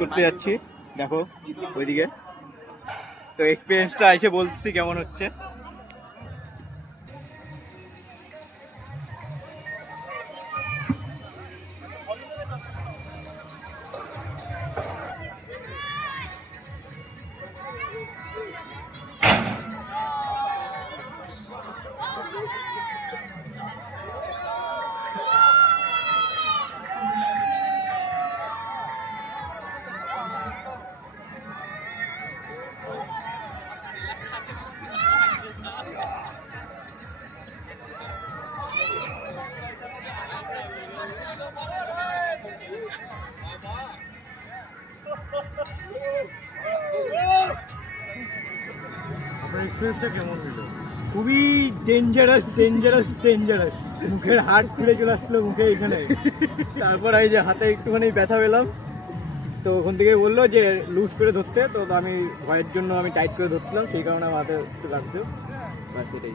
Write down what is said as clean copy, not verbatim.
করতে যাচ্ছি, দেখো ওইদিকে। তো এক্সপিরিয়েন্সটা এসে বলছি কেমন হচ্ছে। এক্সপিরিয়েন্সটা কেমন হলো? খুবই ডেঞ্জারাস ডেঞ্জারাস ডেঞ্জারাস। মুখের হাড় খুলে চলে আসছিলো মুখে এখানে। তারপর এই যে হাতে একটুখানি ব্যথা পেলাম, তো ওখান থেকে বললো যে লুজ করে ধরতে, তো আমি ভয়ের জন্য আমি টাইট করে ধরছিলাম, সেই কারণে আমার হাতে একটু লাগতো, বাস এটাই।